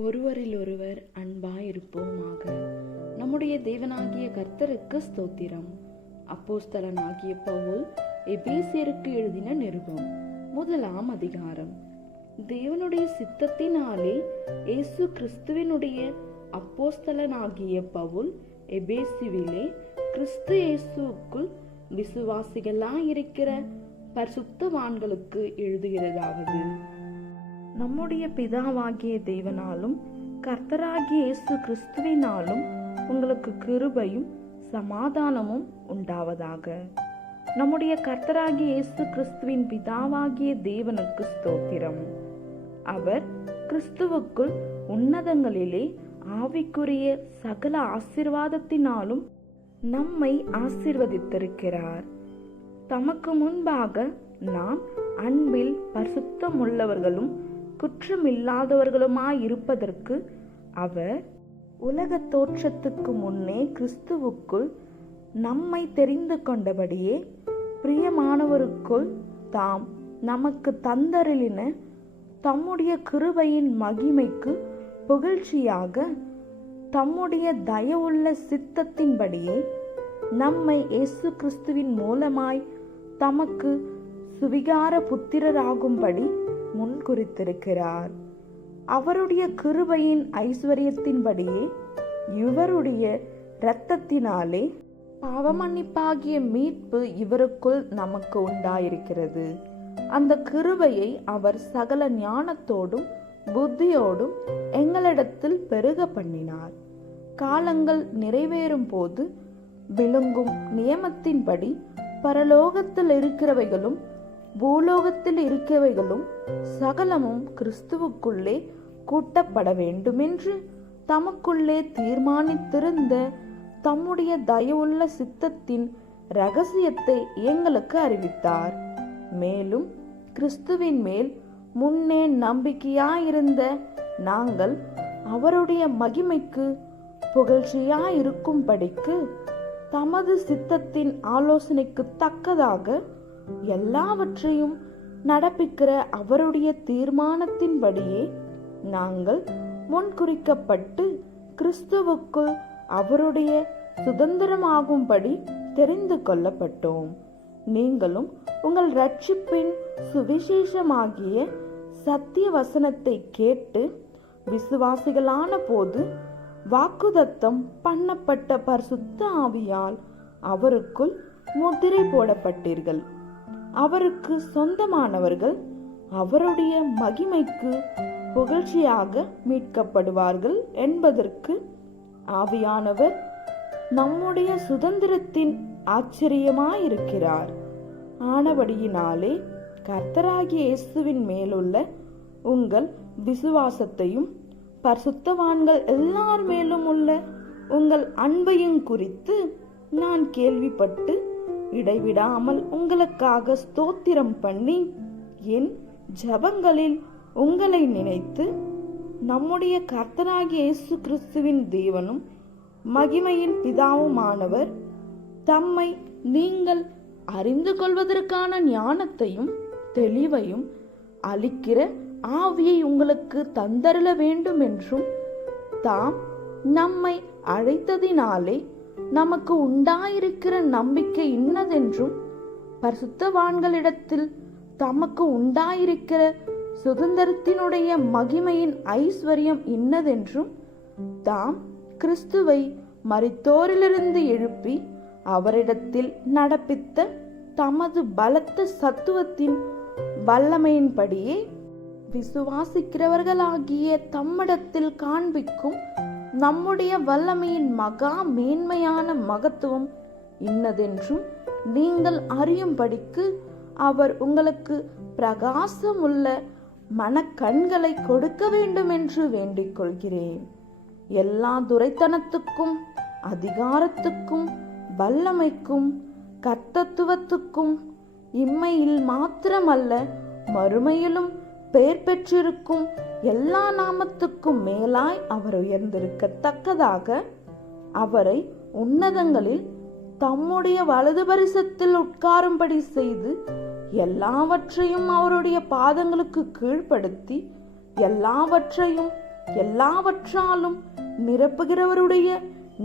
ஒருவரிலொருவர் அன்பாயிருப்போமாக. நம்முடைய தேவனாகிய கர்த்தருக்கு ஸ்தோத்திரம். அப்போஸ்தலனாகிய பவுல் எபேசியருக்கு எழுதின நிருபம் 1ஆம் அதிகாரம். தேவனுடைய சித்தத்தினாலே இயேசு கிறிஸ்துவினுடைய அப்போஸ்தலனாகிய பவுல் எபேசுவிலே கிறிஸ்து இயேசுவுக்குள் விசுவாசிகளாயிருக்கிற பரிசுத்தவான்களுக்கு எழுதுகிறதாவது: நம்முடைய பிதாவாகிய தேவனாலும் கர்த்தராகிய இயேசு கிறிஸ்துவினாலும் உங்களுக்கு கிருபையும் சமாதானமும் உண்டாவதாக. நம்முடைய கர்த்தராகிய இயேசு கிறிஸ்துவின் பிதாவாகிய தேவனுக்கு ஸ்தோத்திரம். அவர் கிறிஸ்துவுக்குள் உன்னதங்களிலே ஆவிக்குரிய சகல ஆசீர்வாதத்தினாலும் நம்மை ஆசீர்வதித்திருக்கிறார். தமக்கு முன்பாக நாம் அன்பில் பரிசுத்தமுள்ளவர்களும் குற்றமில்லாதவர்களுமாயிருப்பதற்கு அவர் உலக தோற்றத்துக்கு முன்னே கிறிஸ்துவுக்குள் நம்மை தெரிந்து கொண்டபடியே பிரியமானவருக்குள் தாம் நமக்கு தந்தருளின தம்முடைய கிருபையின் மகிமைக்கு புகழ்ச்சியாக தம்முடைய தயவுள்ள சித்தத்தின்படியே நம்மை இயேசு கிறிஸ்துவின் மூலமாய் தமக்கு சுவிகார புத்திரராகும்படி முன்குறித்திருக்கிறார். அவருடைய கிருபையின் ஐஸ்வர்யத்தின்படியே இவருடைய இரத்தத்தினாலே பாவமன்னிப்பாகிய மீட்பு இவருக்குள் நமக்கு உண்டாயிருக்கிறது. அந்த கிருபையை அவர் சகல ஞானத்தோடும் புத்தியோடும் எங்களிடத்தில் பெருக பண்ணினார். காலங்கள் நிறைவேறும் போது விளங்கும் நியமத்தின்படி பரலோகத்தில் இருக்கிறவைகளும் பூலோகத்தில் இருக்கிறவைகளும் சகலமும் கிறிஸ்துவுக்குள்ளே கூட்டப்பட வேண்டுமென்று தமக்குள்ளே தீர்மானித்திருந்த தம்முடைய தயவுள்ள சித்தத்தின் இரகசியத்தை எங்களுக்கு அறிவித்தார். மேலும் கிறிஸ்துவின் மேல் முன்னே நம்பிக்கையாயிருந்த நாங்கள் அவருடைய மகிமைக்கு புகழ்ச்சியாயிருக்கும்படிக்கு தமது சித்தத்தின் ஆலோசனைக்கு தக்கதாக எல்லாவற்றையும் நடப்பிக்கிற அவருடைய தீர்மானத்தின்படியே நாங்கள் முன்குறிக்கப்பட்டு கிறிஸ்துவுக்குள் அவருடைய சுதந்திரமாகும்படி தெரிந்து கொள்ளப்பட்டோம். நீங்களும் உங்கள் இரட்சிப்பின் சுவிசேஷமாகிய சத்திய வசனத்தை கேட்டு விசுவாசிகளான போது வாக்குதத்தம் பண்ணப்பட்ட பரிசுத்த ஆவியால் அவருக்குள் முத்திரை போடப்பட்டீர்கள். அவருக்கு சொந்தமானவர்கள் அவருடைய மகிமைக்கு புகழ்ச்சியாக மீட்கப்படுவார்கள் என்பதற்கு ஆவியானவர் நம்முடைய சுதந்திரத்தின் ஆச்சரியமாயிருக்கிறார். ஆனபடியினாலே கர்த்தராகிய இயேசுவின் மேலுள்ள உங்கள் விசுவாசத்தையும் பரிசுத்தவான்கள் எல்லார் மேலும் உள்ள உங்கள் அன்பையும் குறித்து நான் கேள்விப்பட்டு இடைவிடாமல் உங்களுக்காக ஸ்தோத்திரம் பண்ணி என் ஜெபங்களில் உங்களை நினைத்து நம்முடைய கர்த்தராகிய இயேசு கிறிஸ்துவின் தேவனும் மகிமையின் பிதாவுமானவர் தம்மை நீங்கள் அறிந்து கொள்வதற்கான ஞானத்தையும் தெளிவையும் அளிக்கிற ஆவியை உங்களுக்கு தந்தருள வேண்டும் என்றும் தாம் நம்மை அழைத்ததினாலே நமக்கு உண்டாயிருக்கிற நம்பிக்கை இன்னதென்றும் பரிசுத்தவான்களிடத்தில் தமக்கு உண்டாயிருக்கிற சுதந்திரத்தினுடைய மகிமையின் ஐஸ்வர்யம் இன்னதென்றும் தாம் கிறிஸ்துவை மரித்தோரிலிருந்து எழுப்பி அவரிடத்தில் நடப்பித்த தமது பலத்த சத்துவத்தின் வல்லமையின்படியே விசுவாசிக்கிறவர்களாகிய தம்மிடத்தில் காண்பிக்கும் நம்முடைய வல்லமையின் மகா மேன்மையான மகத்துவம் இன்னதென்றும் நீங்கள் அறியும்படிக்கு அவர் உங்களுக்கு பிரகாசமுள்ள மனக்கண்களை கொடுக்க வேண்டும் என்று வேண்டிக் கொள்கிறேன். எல்லா துரைத்தனத்துக்கும் அதிகாரத்துக்கும் வல்லமைக்கும் கர்த்தத்துவத்துக்கும் இம்மையில் மாத்திரமல்ல மறுமையிலும் பெயர் பெற்றிருக்கும் எல்லா நாமத்துக்கும் மேலாய் அவர் உயர்ந்திருக்கத்தக்கதாக அவரை உன்னதங்களில் தம்முடைய வலது பரிசத்தில் உட்காரும்படி செய்து எல்லாவற்றையும் அவருடைய பாதங்களுக்கு கீழ்ப்படுத்தி எல்லாவற்றையும் எல்லாவற்றாலும் நிரப்புகிறவருடைய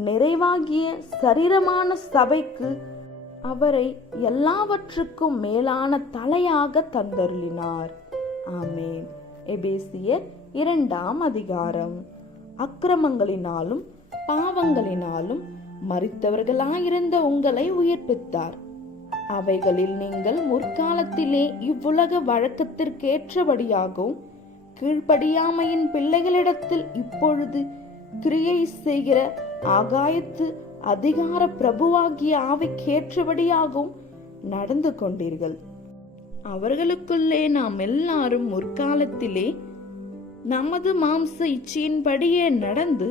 நிறைவாகிய சரீரமான சபைக்கு அவரை எல்லாவற்றுக்கும் மேலான தலையாக தந்தருளினார். ஆமென். எபேசியர் 2ஆம் அதிகாரம். அக்கிரமங்களினாலும் பாவங்களினாலும் மரித்தவர்களாயிருந்த உங்களை உயிர்ப்பித்தார். அவைகளில் நீங்கள் முற்காலத்திலே இவ்வுலக வழக்கத்திற்கேற்றபடியாகவும் கீழ்ப்படியாமையின் பிள்ளைகளிடத்தில் இப்பொழுது கிரியை செய்கிற ஆகாயத்து அதிகார பிரபுவாகிய ஆவிக்கேற்றபடியாகவும் நடந்து கொண்டீர்கள். அவர்களுக்குள்ளே நாம் எல்லாரும் முற்காலத்திலே நமது மாம்ச இச்சையின்படியே நடந்து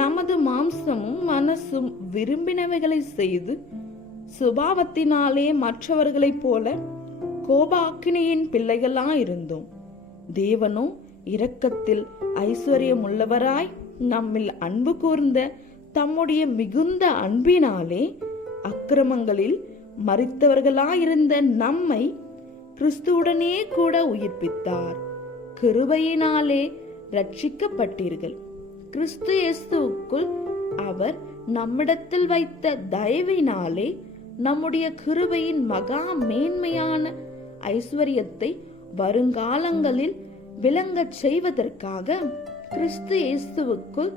நமது மாம்சமும் மனசும் விரும்பினவைகளை செய்து சுபாவத்தினாலே மற்றவர்களைப் போல கோபாக்கினியின் பிள்ளைகளாயிருந்தோம். தேவனோ இரக்கத்தில் ஐஸ்வர்யமுள்ளவராய் நம்மில் அன்பு கூர்ந்த தம்முடைய மிகுந்த அன்பினாலே அக்கிரமங்களில் மரித்தவர்களாயிருந்த நம்மை கிறிஸ்துவுடனே கூட உயிர்ப்பித்தார். கிருபையினாலே ரட்சிக்கப்பட்டீர்கள். கிறிஸ்து இயேசுவுக்குள் அவர் நம்மிடத்தில் வைத்த தயவினாலே நம்முடைய கிருபையின் மகா மேன்மையான ஐஸ்வர்யத்தை வருங்காலங்களில் விளங்கச் செய்வதற்காக கிறிஸ்து இயேசுவுக்குள்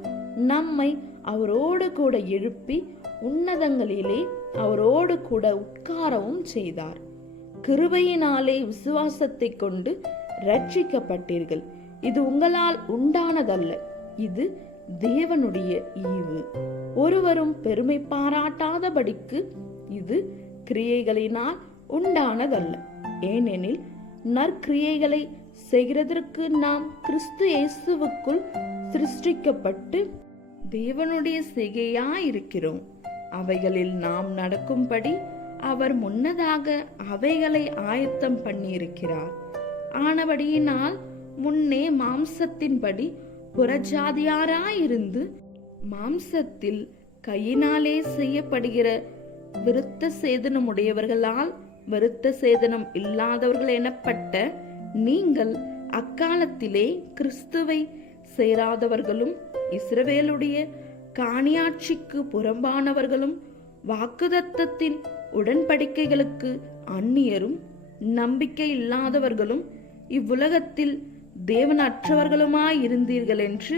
நம்மை அவரோடு கூட எழுப்பி உன்னதங்களிலே அவரோடு கூட உட்காரவும் செய்தார். கிருபையினாலே விசுவாசத்தை கொண்டு ரட்சிக்கப்பட்டீர்கள். இது உங்களால் உண்டானதல்ல, இது தேவனுடைய ஈவு. ஒருவரும் பெருமை பாராட்டாதபடிக்கு இது கிரியைகளினால் உண்டானதல்ல. ஏனெனில் நற்கிரியைகளை செய்கிறதற்கு நாம் கிறிஸ்து இயேசுவுக்குள் சிருஷ்டிக்கப்பட்டு தேவனுடைய செய்கையாயிருக்கிறோம். அவைகளில் நாம் நடக்கும்படி அவர் முன்னதாக அவைகளை ஆயத்தம் பண்ணியிருக்கிறார். ஆனபடியினால் முன்னே மாம்சத்தின்படி புறஜாதியாராயிருந்து மாம்சத்தில் கையினாலே செய்யப்படுகிற விருத்த சேதனமுடையவர்களால் விருத்த சேதனம் இல்லாதவர்கள் எனப்பட்ட நீங்கள் அக்காலத்திலே கிறிஸ்துவை சேராதவர்களும் இஸ்ரவேலுடைய காணியாட்சிக்கு புறம்பானவர்களும் வாக்குதத்தத்தின் உடன்படிக்கைகளுக்கு அந்நியரும் நம்பிக்கை இல்லாதவர்களும் இவ்வுலகத்தில் தேவனற்றவர்களுமாயிருந்தீர்கள் என்று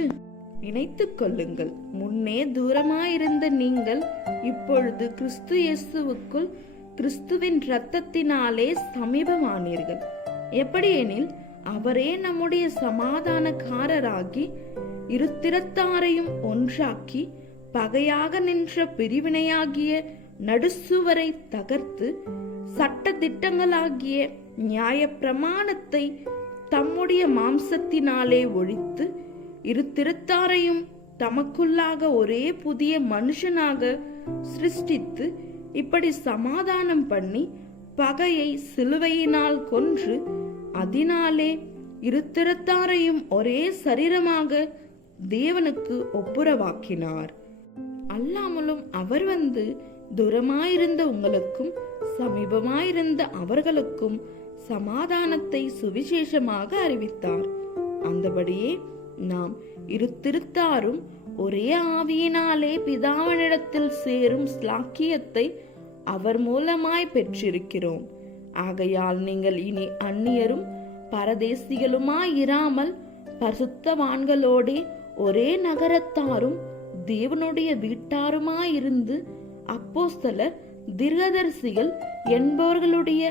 நினைத்துக் கொள்ளுங்கள். முன்னே தூரமாயிருந்த நீங்கள் இப்பொழுது கிறிஸ்து இயேசுவுக்குள் கிறிஸ்துவின் இரத்தத்தினாலே சமீபமானீர்கள். எப்படியெனில் அவரே நம்முடைய சமாதானக்காரராகி இருத்திரத்தாரையும் ஒன்றாக்கி பகையாக நின்ற பிரிவினையாகிய நடுசுவரை தகர்த்து சட்ட திட்டங்களாகிய நியாய பிரமாணத்தை தம்முடைய மாம்சத்தினாலே ஒழித்து இருத்திரத்தாரையும் தமக்குள்ளாக ஒரே புதிய மனுஷனாக சிருஷ்டித்து இப்படி சமாதானம் பண்ணி பகையை சிலுவையினால் கொன்று அதனாலே இருத்திரத்தாரையும் ஒரே சரீரமாக தேவனுக்கு ஒப்புரவாக்கினார். அல்லாமலும் அவர் வந்து தூரமாயிருந்த உங்களுக்கும் சமீபமாயிருந்த அவர்களுக்கும் சமாதானத்தை சுவிசேஷமாக அறிவித்தார். அந்தபடியே நாம் இருத்திருத்தாரும் ஒரே ஆவியினாலே பிதாவினிடத்தில் சேரும் ஸ்லாக்கியத்தை அவர் மூலமாய் பெற்றிருக்கிறோம். ஆகையால் நீங்கள் இனி அந்நியரும் பரதேசிகளுமாயிராமல் பரிசுத்தவான்களோடே ஒரே நகரத்தாரும் தேவனுடைய வீட்டாருமாயிருந்து அப்போஸ்தலர் தீர்க்கதரிசிகள் என்பவர்களுடைய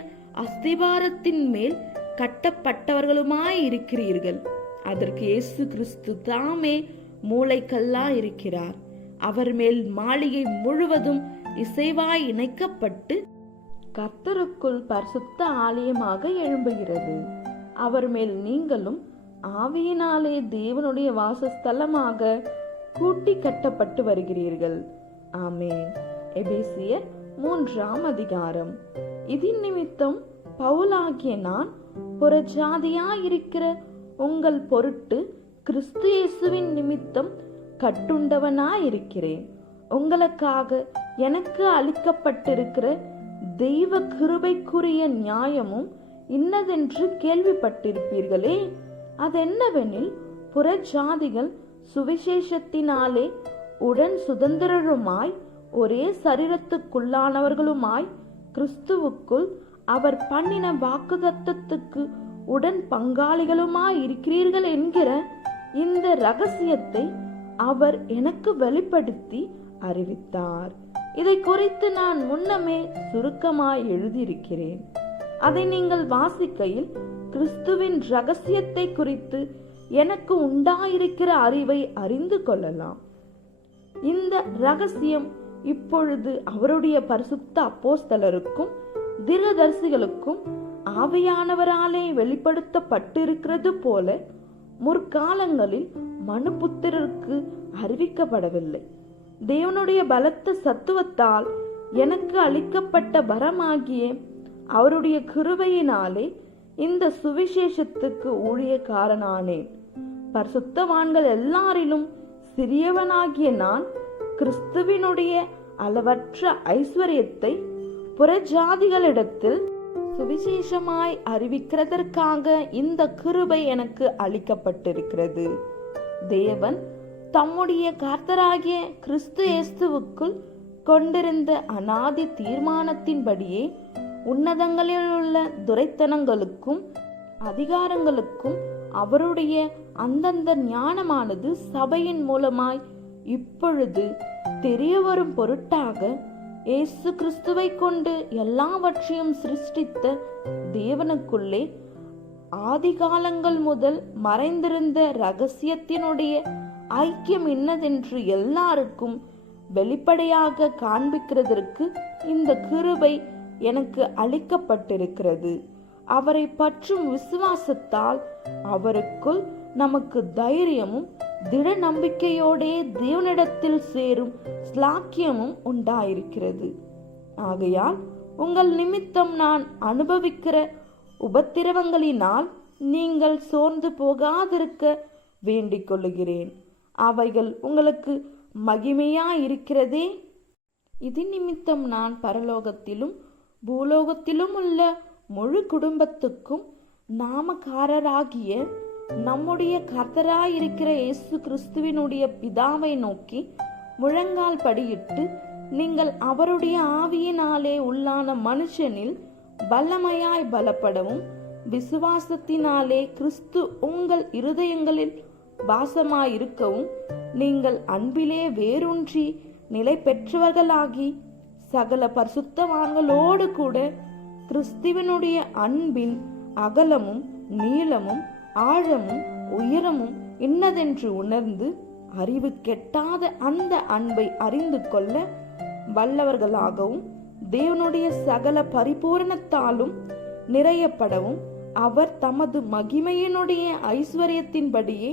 அஸ்திபாரத்தின் மேல் கட்டப்பட்டவர்களுமாயிருக்கிறீர்கள். அதற்கு இயேசு கிறிஸ்து தாமே மூளைக்கல்லாயிருக்கிறார். அவர் மேல் மாளிகை முழுவதும் இசைவாய் இணைக்கப்பட்டு கர்த்தருக்குள் பரிசுத்த ஆலயமாக எழும்புகிறது. அவர் மேல் நீங்களும் ஆவியினாலே தேவனுடைய வாசஸ்தலமாக கூட்டி கட்டப்பட்டு வருகிறீர்கள். ஆமென். எபேசியர் 3ஆம் அதிகாரம். இதின் நிமித்தம் பவுலாகிய நான் புறஜாதியாயிருக்கிற உங்கள் பொருட்டு கிறிஸ்து இயேசுவின் நிமித்தம் கட்டுண்டவனாயிருக்கிறேன். உங்களுக்காக எனக்கு அளிக்கப்பட்டிருக்கிற தெய்வ கிருபைக்குரிய நியாயமும் இன்னதென்று கேள்விப்பட்டிருப்பீர்களே. அதென்னவெனில், புறஜாதிகள் சுவிசேஷத்தினாலே உடன் சுதந்திரருமாய் ஒரே சரீரத்துக்குள்ளானவர்களுமாய் கிறிஸ்துவுக்குள் அவர் பண்ணின வாக்குத்தத்தத்துக்கு உடன் பங்காளிகளுமாய் இருக்கிறீர்கள் என்கிற இந்த ரகசியத்தை அவர் எனக்கு வெளிப்படுத்தி அறிவித்தார். இதை குறித்து நான் முன்னமே சுருக்கமாய் எழுதியிருக்கிறேன். அதை நீங்கள் வாசிக்கையில் கிறிஸ்துவின் ரகசியத்தை குறித்து எனக்கு உண்டாயிருக்கிற அறிவை அறிந்து கொள்ளலாம். இந்த ரகசியம் இப்பொழுது அவருடைய பரிசுத்த அப்போஸ்தலருக்கும் தீர்க்கதரிசிகளுக்கும் ஆவியானவராலே வெளிப்படுத்தப்பட்டிருக்கிறது போல முற்காலங்களில் மனுபுத்திரருக்கு அறிவிக்கப்படவில்லை. தேவனுடைய பலத்த சத்துவத்தால் எனக்கு அளிக்கப்பட்ட வரமாகிய அவருடைய கிருபையினாலே இந்த சுவிசேஷத்துக்கு ஊழியக்காரனானேன். பரிசுத்தவான்கள் எல்லாரிலும் சிறியவனாகிய நான் கிறிஸ்துவினுடைய அளவற்ற ஐஸ்வர்யத்தை புறஜாதிகளிடத்தில் சுவிசேஷமாய் அறிவிக்கிறதற்காக இந்த கிருபை எனக்கு அளிக்கப்பட்டிருக்கிறது. தேவன் தம்முடைய கர்த்தராகிய கிறிஸ்து இயேசுவுக்குள் கொண்டிருந்த அநாதி தீர்மானத்தின்படியே உன்னதங்களில் உள்ள துரைத்தனங்களுக்கும் அதிகாரங்களுக்கும் அவருடைய அந்தந்த ஞானமானது சபையின் மூலமாய் இப்பொழுது தெரிய வரும் பொருட்டாக இயேசு கிறிஸ்துவை கொண்டு எல்லாவற்றையும் சிருஷ்டித்த தேவனுக்குள்ளே ஆதிகாலங்கள் முதல் மறைந்திருந்த இரகசியத்தினுடைய ஐக்கியம் இன்னதென்று எல்லாருக்கும் வெளிப்படையாக காண்பிக்கிறதற்கு இந்த கிருபை எனக்கு அளிக்கப்பட்டிருக்கிறது. அவரை பற்றும் விசுவாசத்தால் அவருக்குள் நமக்கு தைரியமும் திட நம்பிக்கையோடே தேவனிடத்தில் சேரும் ஸ்லாக்கியமும் உண்டாயிருக்கிறது. ஆகையால் உங்கள் நிமித்தம் நான் அனுபவிக்கிற உபத்திரவங்களினால் நீங்கள் சோர்ந்து போகாதிருக்க வேண்டிக் கொள்ளுகிறேன். அவைகள் உங்களுக்கு மகிமையாயிருக்கிறதே. இது நிமித்தம் நான் பரலோகத்திலும் பூலோகத்திலும் உள்ள முழு குடும்பத்துக்கும் நாமக்காரராகிய நம்முடைய கர்த்தராயிருக்கிற இயேசு கிறிஸ்துவினுடைய பிதாவை நோக்கி முழங்கால் படியிட்டு, நீங்கள் அவருடைய ஆவியினாலே உள்ளான மனுஷனில் வல்லமையாய் பலப்படவும் விசுவாசத்தினாலே கிறிஸ்து உங்கள் இருதயங்களில் வாசமாயிருக்கவும் நீங்கள் அன்பிலே வேரூன்றி நிலை பெற்றவர்களாகி சகல பரிசுத்தவான்களோடு கூட கிறிஸ்துவினுடைய அன்பின் அகலமும் நீளமும் ஆழமும் உயரமும் இன்னதென்று உணர்ந்து அறிவு கெட்டாத அந்த அன்பை அறிந்து கொள்ள வல்லவர்களாகவும் தேவனுடைய சகல பரிபூரணத்தாலும் நிறையப்படவும் அவர் தமது மகிமையினுடைய ஐஸ்வர்யத்தின்படியே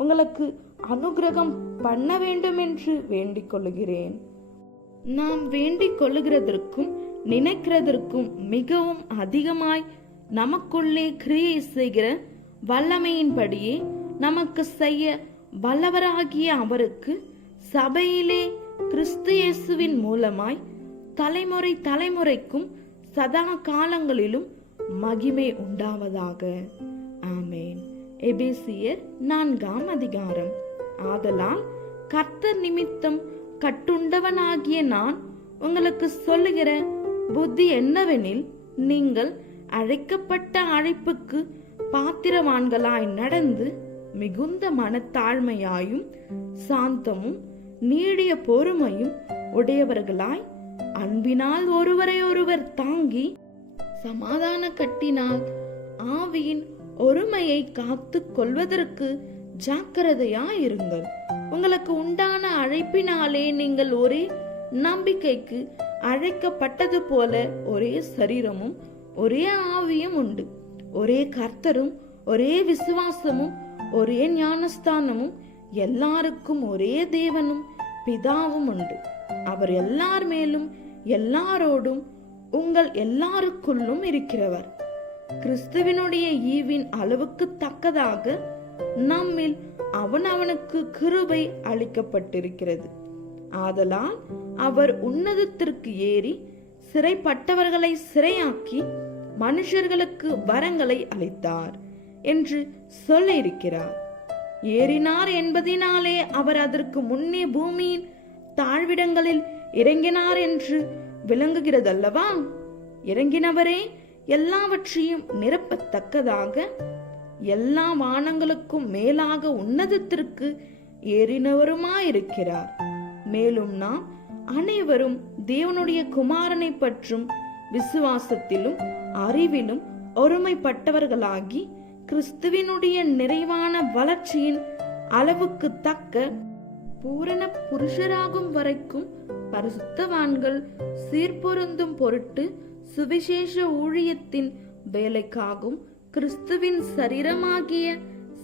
உங்களுக்கு அனுகிரகம் பண்ண வேண்டும் என்று வேண்டிக் கொள்ளுகிறேன். நாம் வேண்டிக் கொள்ளுகிறதற்கும் நினைக்கிறதற்கும் மிகவும் அதிகமாய் நமக்குள்ளே கிரியை செய்கிற வல்லமையின்படியே நமக்கு செய்ய வல்லவராகிய அவருக்கு சபையிலே கிறிஸ்து இயேசுவின் மூலமாய் தலைமுறை தலைமுறைக்கும் சதா காலங்களிலும் மகிமை உண்டாவதாக. ஆமேன். எபேசியர் 4 ஆதலால் கர்த்தர் நிமித்தம் கட்டுண்டவனாகிய நான் உங்களுக்கு சொல்லுகிற புத்தி என்னவெனில், நீங்கள் அழைக்கப்பட்ட அழைப்புக்கு பாத்திரவான்களாய் நடந்து மிகுந்த மனத்தாழ்மையாயும் சாந்தமும் நீடிய பொறுமையும் உடையவர்களாய் அன்பினால் ஒருவரை ஒருவர் தாங்கி சமாதான கட்டினால் ஆவியின் ஒருமையை காத்து கொள்வதற்கு ஜாக்கிரதையாயிருங்கள். உங்களுக்கு உண்டான அழைப்பினாலே நீங்கள் ஒரே நம்பிக்கைக்கு அழைக்கப்பட்டது போல ஒரே சரீரமும் ஒரே ஆவியும் உண்டு, ஒரே கர்த்தரும் ஒரே விசுவாசமும் ஒரே ஞானஸ்தானமும் எல்லாருக்கும் ஒரே தேவனும் பிதாவும் உண்டு. அவர் எல்லார் மேலும் எல்லாரோடும் உங்கள் எல்லாருக்குள்ளும் இருக்கிறவர். கிறிஸ்துவினுடைய ஈவின் அளவுக்கு தக்கதாக நம்மில் அவனவனுக்கு கிருபை அளிக்கப்பட்டிருக்கிறது. ஆதலால் அவர் உன்னதத்திற்கு ஏறி சிறைப்பட்டவர்களை சிறையாக்கி மனுஷர்களுக்கு வரங்களை அளித்தார் என்று சொல்ல இருக்கிறார். ஏறினார் என்பதினாலே அவர் அதற்கு முன்னே பூமியின் தாழ்விடங்களில் இறங்கினார் என்று விளங்குகிறதல்லவா? இறங்கினவரே எல்லாவற்றையும் நிரப்பத்தக்கதாக எல்லா வானங்களுக்கும் மேலாக உன்னதத்திற்கு ஏறினவருமாயிருக்கிறார். மேலும் நாம் அனைவரும் தேவனுடைய குமாரனை பற்றும் விசுவாசத்திலும் அறிவிலும் ஒருமைப்பட்டவர்களாகி கிறிஸ்துவினுடைய நிறைவான வளர்ச்சியின் அளவுக்கு தக்க பூரண புருஷராகும் வரைக்கும் பரிசுத்தவான்கள் சீர்பொருந்தும் பொருட்டு சுவிசேஷ ஊழியத்தின் வேலைக்காகவும் கிறிஸ்துவின் சரீரமாகிய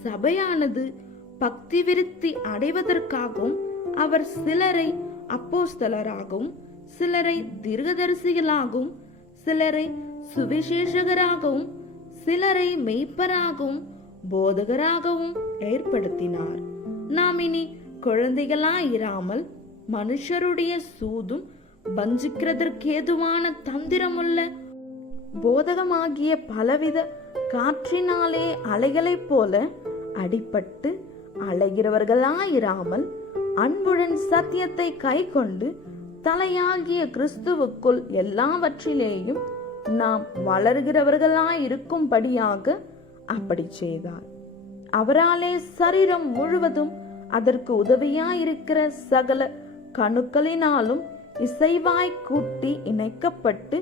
சபையானது பக்தி விருத்தி அடைவதற்காகவும் அவர் சிலரை அப்போஸ்தலராகவும் சிலரை தீர்க்கதரிசிகளாகவும் சிலரை சுவிசேஷகராகவும் சிலரை மெய்ப்பராகவும் போதகராகவும் ஏற்படுத்தினார். நாம் இனி குழந்தைகளாயிராமல் மனுஷருடைய சூதும் வஞ்சிக்கிறதற்கேதுவான தந்திரமுள்ள போதகமாகிய பலவித காற்றினாலே அலைகளைப் போல அடிபட்டு அலைகிறவர்களாயிராமல் அன்புடன் சத்தியத்தை கை கொண்டு தலையாகிய கிறிஸ்துவுக்குள் எல்லாவற்றிலேயும் நாம் வளர்கிறவர்களாயிருக்கும்படியாக அப்படி செய்தார். அவராலே சரீரம் முழுவதும் அதற்கு உதவியாயிருக்கிற சகல கணுக்களினாலும் இசைவாய் கூட்டி இணைக்கப்பட்டு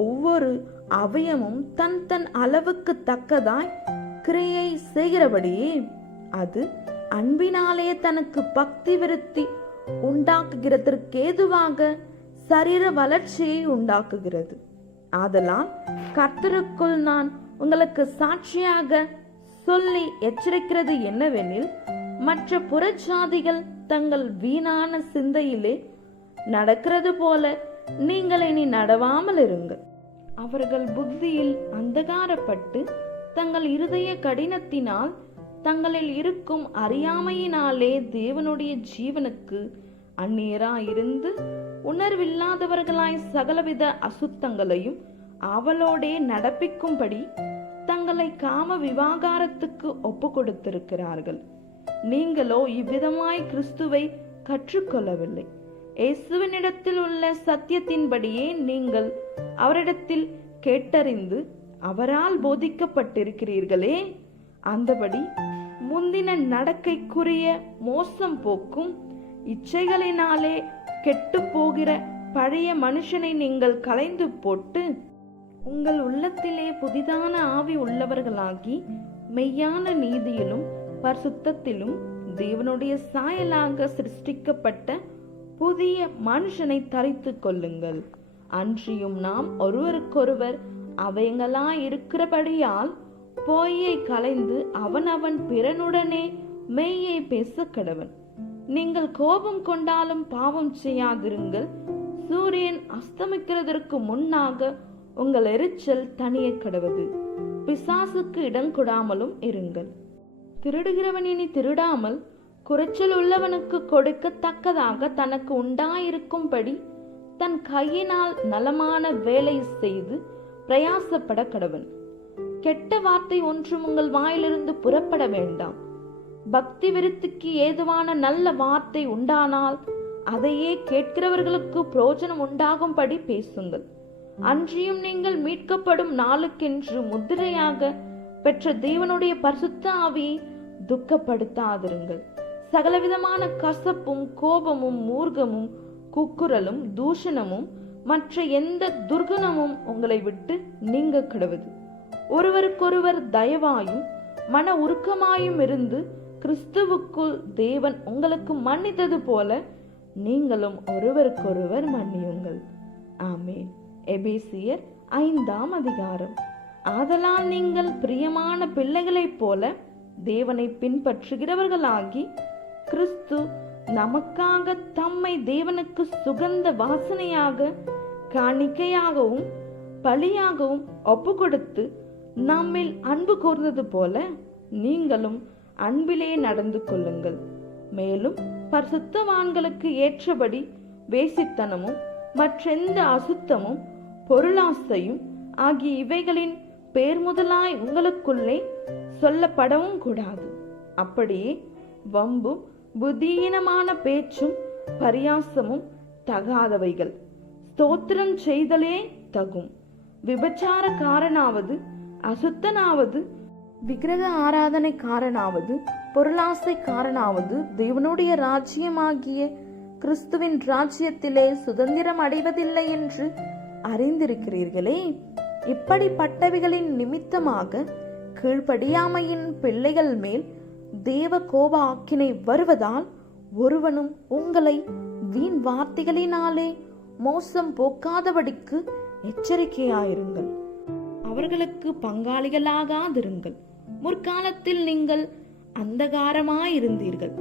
ஒவ்வொரு அவயமும் தன் தன் அளவுக்கு தக்கதாய் கிரியை செய்கிறபடியே அது அன்பினாலே தனக்கு பக்தி விருத்தி உண்டாக்குகிறதற்கேதுவாக சரீர வளர்ச்சியை உண்டாக்குகிறது. ஆதலால் கர்த்தருக்குள் நான் உங்களுக்கு சாட்சியாக சொல்லி எச்சரிக்கிறது என்னவெனில், மற்ற புறஜாதிகள் தங்கள் வீணான சிந்தையிலே நடக்கிறது போல நீங்கள் இனி நடவாமல் இருங்கள். அவர்கள் புத்தியில் அந்தகாரப்பட்டு தங்கள் இருதய கடினத்தினால் தங்களில் இருக்கும் அறியாமையினாலே தேவனுடைய ஜீவனுக்கு அந்நியராயிருந்து உணர்வில்லாதவர்களாய் சகலவித அசுத்தங்களையும் அவளோடே நடப்பிக்கும்படி தங்களை காம விவாகாரத்துக்கு ஒப்பு கொடுத்திருக்கிறார்கள். நீங்களோ இவ்விதமாய் கிறிஸ்துவை கற்றுக்கொள்ளவில்லை. இயேசுவினிடத்தில் உள்ள சத்தியத்தின்படியே நீங்கள் அவரிடத்தில் கேட்டறிந்து அவரால் போதிக்கப்பட்டிருக்கிறீர்களே, அந்தபடி முந்தின நடக்கைக்குரிய மோசம் போக்கும் இச்சைகளினாலே கெட்டு போகிற பழைய மனுஷனை நீங்கள் களைந்து போட்டு உங்கள் உள்ளத்திலே புதிதான ஆவி உள்ளவர்களாகி மெய்யான நீதியிலும் பரிசுத்தத்திலும் தேவனுடைய சாயலாக சிருஷ்டிக்கப்பட்ட புதிய மனுஷனை தரித்து கொள்ளுங்கள். அன்றியும் நாம் ஒருவருக்கொருவர் அவயங்களாயிருக்கிறபடியால் பொய்யை களைந்து அவன் பிறனுடனே மெய்யை பேச கடவன். நீங்கள் கோபம் கொண்டாலும் பாவம் செய்யாதிருங்கள். சூரியன் அஸ்தமிக்கிறதற்கு முன்னாக உங்கள் எரிச்சல் தனிய கடவது. பிசாசுக்கு இடம் கொடாமலும் இருங்கள். திருடுகிறவன் இனி திருடாமல் குறைச்சல் உள்ளவனுக்கு கொடுக்கத்தக்கதாக தனக்கு உண்டாயிருக்கும்படி தன் கையினால் நலமான வேலை செய்து பிரயாசப்பட கடவன். கெட்ட வார்த்தை ஒன்றும் உங்கள் வாயிலிருந்து புறப்பட வேண்டாம். பக்தி விருத்திக்கு ஏதுவான நல்ல வார்த்தை உண்டானால் அதையே கேட்கிறவர்களுக்கு பிரயோஜனம் உண்டாகும்படி பேசுங்கள். அன்றியும் நீங்கள் மீட்கப்படும் நாளுக்கென்று முத்திரையாக பெற்ற தேவனுடைய பரிசுத்த ஆவியை துக்கப்படுத்தாதிருங்கள். சகலவிதமான கசப்பும் கோபமும் மூர்க்கமும் குக்குரலும் தூஷணமும் மற்ற எந்த துர்குணமும் உங்களை விட்டு நீங்க கடவது. ஒருவருக்கொருவர் தயவாயும் மன உருக்கமாயும் இருந்து கிறிஸ்துவுக்குள் தேவன் உங்களுக்கு மன்னித்தது போல நீங்களும் ஒருவருக்கொருவர் மன்னியுங்கள். ஆமென். எபேசியர் 5ஆம் அதிகாரம். ஆதலால் நீங்கள் பிரியமான பிள்ளைகளைப் போல தேவனை பின்பற்றுகிறவர்களாகி கிறிஸ்து நமக்காக தம்மை தேவனுக்கு சுகந்த வாசனையாக காணிக்கையாகவும் பலியாகவும் ஒப்பு கொடுத்து நம்மில் அன்பு கூர்ந்தது போல நீங்களும் அன்பிலே நடந்து கொள்ளுங்கள். மேலும் பரிசுத்தவான்களுக்கு ஏற்றபடி வேசித்தனமும் மற்றெந்த அசுத்தமும் பொருளாசையும் ஆகிய இவைகளின் பேர் முதலாய் உங்களுக்குள்ளே சொல்லப்படவும் கூடாது. அப்படியே வம்பும் புத்தியீனமான பேச்சும் பரியாசமும் தகாதவைகள். ஸ்தோத்திரம் செய்தலே தகும். விபச்சாரக்காரனாவது, அசுத்தனாவது, விக்கிரக ஆராதனைக்காரனாவது, பொருளாசைக்காரனாவது தேவனுடைய ராஜ்யமாகிய கிறிஸ்துவின் ராஜ்யத்திலே சுதந்திரம் அடைவதில்லை என்று அறிந்திருக்கிறீர்களே. இப்படிப்பட்டவைகளின் நிமித்தமாக கீழ்ப்படியாமையின் பிள்ளைகள் மேல் தேவ கோப ஆக்கினை வருவதால் ஒருவனும் உங்களை வீண் வார்த்தைகளினாலே மோசம் போக்காதபடிக்கு எச்சரிக்கையாயிருங்கள். அவர்களுக்கு பங்காளிகளாகாதிருங்கள். முற்காலத்தில் நீங்கள் அந்தகாரமாயிருந்தீர்கள்,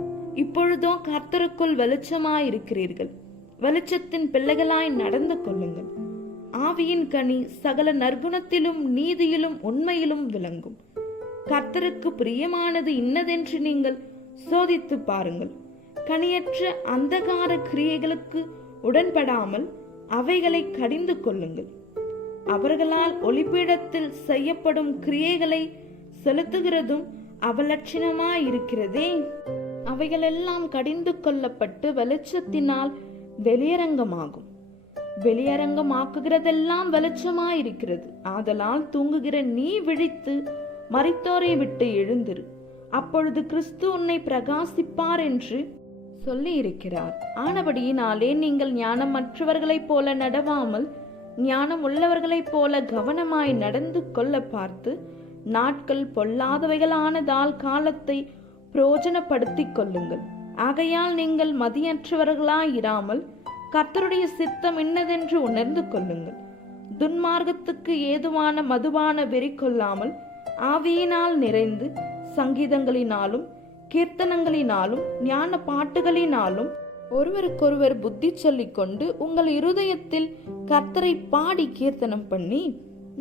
இப்பொழுதோ கர்த்தருக்குள் வெளிச்சமாயிருக்கிறீர்கள். வெளிச்சத்தின் பிள்ளைகளாய் நடந்து கொள்ளுங்கள். ஆவியின் கனி சகல நற்குணத்திலும் நீதியிலும் உண்மையிலும் விளங்கும். கர்த்தருக்கு பிரியமானது இன்னதென்று நீங்கள் சோதித்து பாருங்கள். கனியற்ற அந்தகார கிரியைகளுக்கு உடன்படாமல் அவைகளை கடிந்து கொள்ளுங்கள். அவர்களால் ஒளிபீடத்தில் செய்யப்படும் கிரியைகளை செலுத்துகிறதும் அவலட்சணமாயிருக்கிறதே. அவைகளெல்லாம் கடிந்து கொள்ளப்பட்டு வெளிச்சத்தினால் வெளியரங்கமாகும். வெளியரங்கமாக்குகிறதெல்லாம் வெளிச்சமாயிருக்கிறது. ஆதலால் தூங்குகிற நீ விழித்து மரித்தோரை விட்டு எழுந்திரு, அப்பொழுது கிறிஸ்து உன்னை பிரகாசிப்பார் என்று சொல்லி இருக்கிறார். ஆனபடியினாலே நீங்கள் ஞானமற்றவர்களைப் போல நடவாமல் ஞானம் உள்ளவர்களைப் போல கவனமாய் நடந்து கொள்ள பார்த்து, நாட்கள் பொல்லாதவைகளானதால் காலத்தை பிரயோஜனப்படுத்திக் கொள்ளுங்கள். ஆகையால் நீங்கள் மதியற்றவர்களாயிராமல் கர்த்தருடைய சித்தம் இன்னதென்று உணர்ந்து கொள்ளுங்கள். துன்மார்க்கத்துக்கு ஏதுவான மதுவான வெறி கொள்ளாமல் ஆவியினால் நிறைந்து சங்கீதங்களினாலும் கீர்த்தனங்களினாலும் ஞான பாட்டுகளினாலும் ஒருவருக்கொருவர் புத்தி சொல்லிக் கொண்டு உங்கள் இருதயத்தில் கர்த்தரை பாடி கீர்த்தனம் பண்ணி,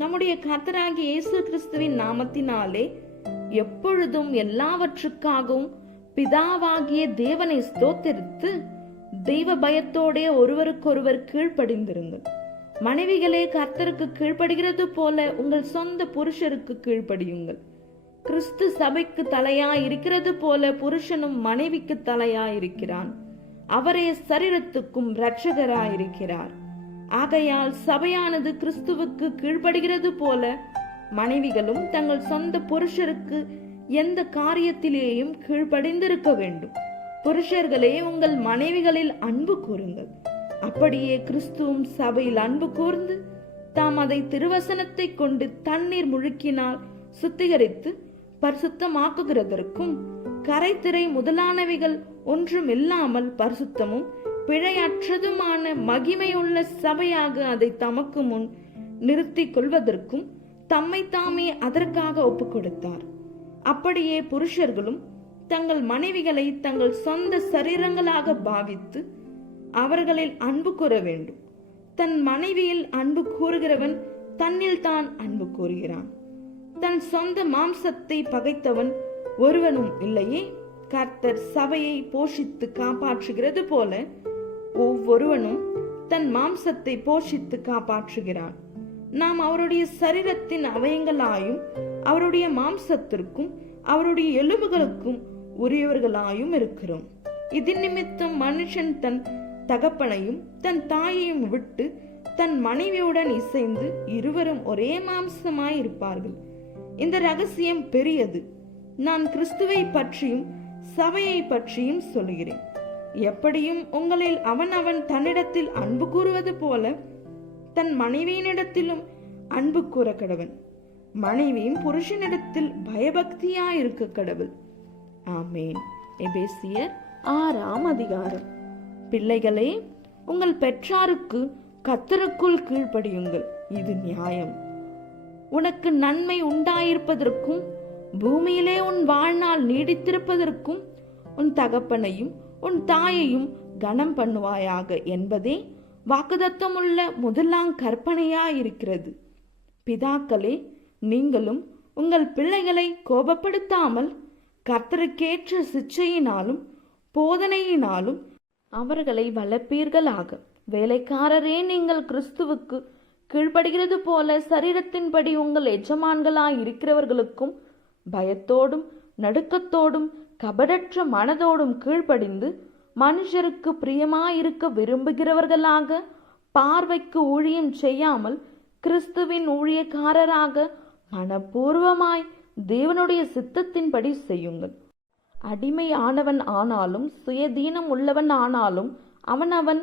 நம்முடைய கர்த்தராகிய இயேசு கிறிஸ்துவின் நாமத்தினாலே எப்பொழுதும் எல்லாவற்றுக்காகவும் பிதாவாகிய தேவனை ஸ்தோத்திரித்து தெய்வ பயத்தோடே ஒருவருக்கொருவர் கீழ்ப்படிந்திருங்கள். மனைவிகளே, கர்த்தருக்கு கீழ்ப்படுகிறது போல உங்கள் சொந்த புருஷருக்கு கீழ்ப்படியுங்கள். கிறிஸ்து சபைக்கு தலையாய் இருக்கிறது போல புருஷனும் மனைவிக்கு தலையாயிருக்கிறான். அவரே சரீரத்துக்கும் இரட்சகராயிருக்கிறார். ஆகையால் சபையானது கிறிஸ்துவுக்கு கீழ்ப்படுகிறது போல மனைவிகளும் தங்கள் சொந்த புருஷருக்கு எந்த காரியத்திலேயும் கீழ்ப்படிந்திருக்க வேண்டும். புருஷர்களே, உங்கள் மனைவிகளில் அன்பு கூறுங்கள். அப்படியே கிறிஸ்துவும் சபையில் அன்பு கூர்ந்து தாம் அதை திருவசனத்தை கொண்டு தண்ணீர் முழுக்கினால் சுத்திகரித்து பரிசுத்தமாக்குகிறதற்கும், கரைத்திரை முதலானவைகள் ஒன்றும் இல்லாமல் பரிசுத்தமும் பிழையற்றதுமான மகிமையுள்ள சபையாக அதை தமக்கு முன் நிறுத்திக் கொள்வதற்கும் தம்மை தாமே அதற்காக ஒப்புக் கொடுத்தார். அப்படியே புருஷர்களும் தங்கள் மனைவிகளை தங்கள் சொந்த சரீரங்களாக பாவித்து அவர்களில் அன்பு கூற வேண்டும். தன் மனைவியில் அன்பு கூறுகிறவன் தன்னில் தான் அன்பு கூறுகிறான். தன் சொந்த மாம்சத்தை பகைத்தவன் ஒருவனும் இல்லையே. கர்த்தர் சபையை போஷித்து காப்பாற்றுகிறது போல ஒவ்வொருவனும் தன் மாம்சத்தை போஷித்து காப்பாற்றுகிறான். நாம் அவருடைய சரீரத்தின் அவயங்களாயும் அவருடைய மாம்சத்திற்கும் அவருடைய எலும்புகளுக்கும் உரியவர்களாயும் இருக்கிறோம். இதன் நிமித்தம் மனுஷன் தன் தகப்பனையும் தன் தாயையும் விட்டு தன் மனைவியுடன் இசைந்து இருவரும் ஒரே மாம்சமாய் இருப்பார்கள். இந்த ரகசியம் பெரியது. நான் கிறிஸ்துவை பற்றியும் சபையை பற்றியும் சொல்கிறேன். எப்படியும் உங்களில் அவன் தன்னிடத்தில் அன்பு கூறுவது போல தன் மனைவியினிடத்திலும் அன்பு கூற கடவன். மனைவியும் புருஷனிடத்தில் பயபக்தியாயிருக்க கடவுள். ஆமேன். எபேசியர் 6ஆம் அதிகாரம். பிள்ளைகளே, உங்கள் பெற்றாருக்கு கர்த்தருக்குள் கீழ்ப்படியுங்கள், இது நியாயம். உனக்கு நன்மை உண்டாயிருப்பதற்கும் பூமியிலே உன் வாழ்நாள் நீடித்திருப்பதற்கும் உன் தகப்பனையும் உன் தாயையும் கனம் பண்ணுவாயாக என்பதே வாக்குதத்தமுள்ள முதலாம் கற்பனையாயிருக்கிறது. பிதாக்களே, நீங்களும் உங்கள் பிள்ளைகளை கோபப்படுத்தாமல் கர்த்தருக்கேற்ற சிச்சையினாலும் போதனையினாலும் அவர்களை வளர்ப்பீர்களாக. வேலைக்காரரே, நீங்கள் கிறிஸ்துவுக்கு கீழ்ப்படுகிறது போல சரீரத்தின்படி உங்கள் எஜமான்களாய் இருக்கிறவர்களுக்கும் பயத்தோடும் நடுக்கத்தோடும் கபடற்ற மனதோடும் கீழ்ப்படிந்து மனுஷருக்கு பிரியமாயிருக்க விரும்புகிறவர்களாக பார்வைக்கு ஊழியம் செய்யாமல் கிறிஸ்துவின் ஊழியக்காரராக மனப்பூர்வமாய் தேவனுடைய சித்தத்தின்படி செய்யுங்கள். அடிமையானவன் ஆனாலும் சுயதீனம் உள்ளவன் ஆனாலும் அவனவன்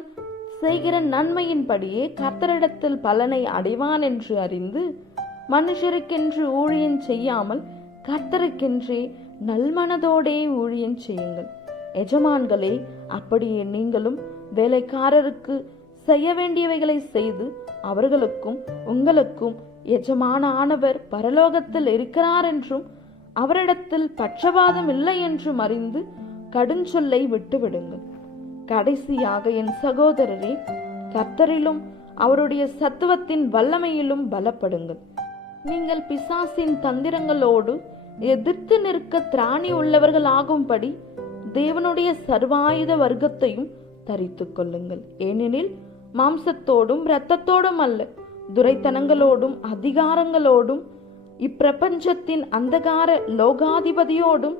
செய்கிற நன்மையின்படியே கர்த்தரிடத்தில் பலனை அடைவான் என்று அறிந்து மனுஷருக்கென்று ஊழியம் செய்யாமல் கர்த்தருக்கென்றே நல்மனதோடே ஊழியம் செய்யுங்கள். எஜமான்களே, அப்படியே நீங்களும் வேலைக்காரருக்கு செய்ய வேண்டியவைகளை செய்து அவர்களுக்கும் உங்களுக்கும் எஜமான ஆனவர் பரலோகத்தில் இருக்கிறார் என்றும் அவரிடத்தில் பட்சபாதம் இல்லை என்றும் அறிந்து கடுஞ்சொல்லை விட்டுவிடுங்கள். கடைசியாக என் சகோதரரே, கர்த்தரிலும் அவருடைய சத்துவத்தின் வல்லமையிலும் பலப்படுங்கள். நீங்கள் பிசாசின் தந்திரங்களோடு எதிர்த்து நிற்க திராணி உள்ளவர்கள் ஆகும்படி தேவனுடைய சர்வாயுத வர்க்கத்தையும் தரித்து கொள்ளுங்கள். ஏனெனில் மாம்சத்தோடும் இரத்தத்தோடும் அல்ல, துரைத்தனங்களோடும் அதிகாரங்களோடும் இப்பிரபஞ்சத்தின் அந்தகார லோகாதிபதியோடும்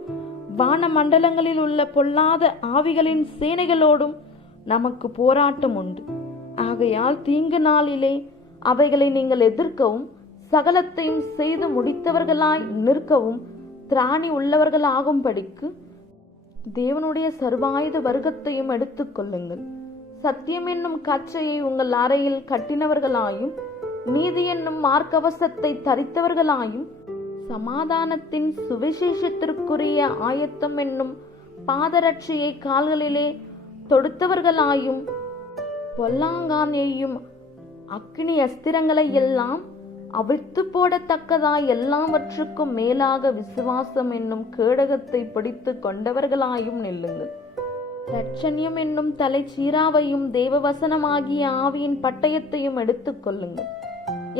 வானமண்டலங்களில் உள்ள பொல்லாத ஆவிகளின் சேனைகளோடும் நமக்கு போராட்டம் உண்டு. ஆகையால் தீங்கு நாளிலே அவைகளை நீங்கள் எதிர்க்கவும் சகலத்தையும் செய்து முடித்தவர்களாய் நிற்கவும் திராணி உள்ளவர்களாகும்படிக்கு தேவனுடைய சர்வாயுத வர்க்கத்தையும் எடுத்துக் கொள்ளுங்கள். சத்தியம் என்னும் கச்சையை உங்கள் அறையில் கட்டினவர்களாயும் நீதி என்னும் மார்க்கவசத்தை தரித்தவர்களாயும் சமாதானத்தின் சுவிசேஷத்திற்குரிய ஆயத்தம் என்னும் பாதரட்சையை கால்களிலே தொடுத்தவர்களாயும் பொல்லாங்கானையும் அக்கினி அஸ்திரங்களை எல்லாம் அவிழ்த்து போடத்தக்கதாய் எல்லாவற்றுக்கும் மேலாக விசுவாசம் என்னும் கேடகத்தை பிடித்து கொண்டவர்களாயும் நில்லுங்கள். இரட்சண்யம் என்னும் தலை சீராவையும் தேவவசனமாகிய ஆவியின் பட்டயத்தையும் எடுத்துக் கொள்ளுங்கள்.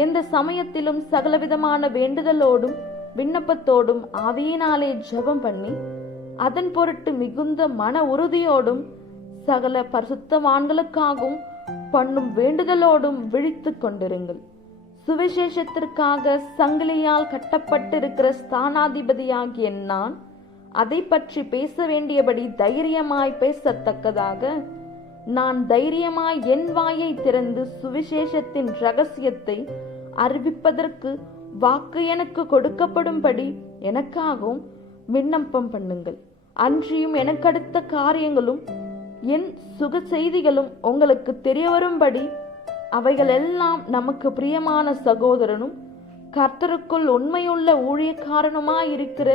எந்த சமயத்திலும் சகலவிதமான வேண்டுதலோடும் விண்ணப்பத்தோடும் ஆவியினாலே ஜெபம் பண்ணி அதன் பொருட்டு மிகுந்த மன உறுதியோடும் சகல பரிசுத்தவான்களுக்காகவும் பண்ணும் வேண்டுதலோடும் விழித்துக் கொண்டிருங்கள். சுவிசேஷத்திற்காக சங்கிலியால் கட்டப்பட்டிருக்கிற ஸ்தானாதிபதியாகிய நான் அதை பற்றி பேச வேண்டியபடி தைரியமாய் பேசத்தக்கதாக நான் தைரியமாய் என் வாயை திறந்து சுவிசேஷத்தின் இரகசியத்தை அறிவிப்பதற்கு வாக்கு எனக்கு கொடுக்கப்படும்படி எனக்காகவும் விண்ணப்பம் பண்ணுங்கள். அன்றியும் எனக்கடுத்த காரியங்களும் என் சுக செய்திகளும் உங்களுக்கு தெரிய வரும்படி அவைகள் எல்லாம் நமக்கு பிரியமான சகோதரனும் கர்த்தருக்குள் உண்மையுள்ள ஊழியக்காரனுமாயிருக்கிற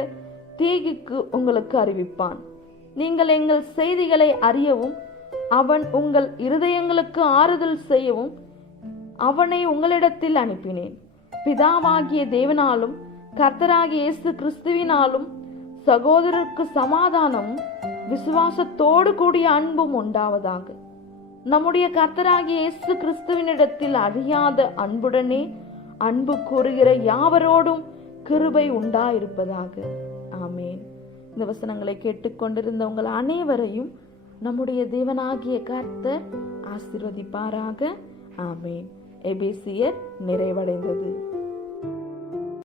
தீகிக்கு உங்களுக்கு அறிவிப்பான். நீங்கள் எங்கள் செய்திகளை அறியவும் அவன் உங்கள் இருதயங்களுக்கு ஆறுதல் செய்யவும் அவனை உங்களிடத்தில் அனுப்பினேன். பிதாவாகிய தேவனாலும் கர்த்தராகிய இயேசு கிறிஸ்துவினாலும் சகோதரருக்கு சமாதானமும் விசுவாசத்தோடு கூடிய அன்பும் உண்டாவதாக. நம்முடைய கர்த்தராகிய இயேசு கிறிஸ்துவினிடத்தில் அழியாத அன்புடனே அன்பு கூறுகிற யாவரோடும் கிருபை உண்டாயிருப்பதாக. ஆமேன். இந்த வசனங்களை கேட்டுக்கொண்டிருந்த உங்கள் அனைவரையும் நம்முடைய தேவனாகிய கர்த்தர் ஆசீர்வதிப்பாராக. ஆமேன். எபேசியர் நிறைவடைந்தது.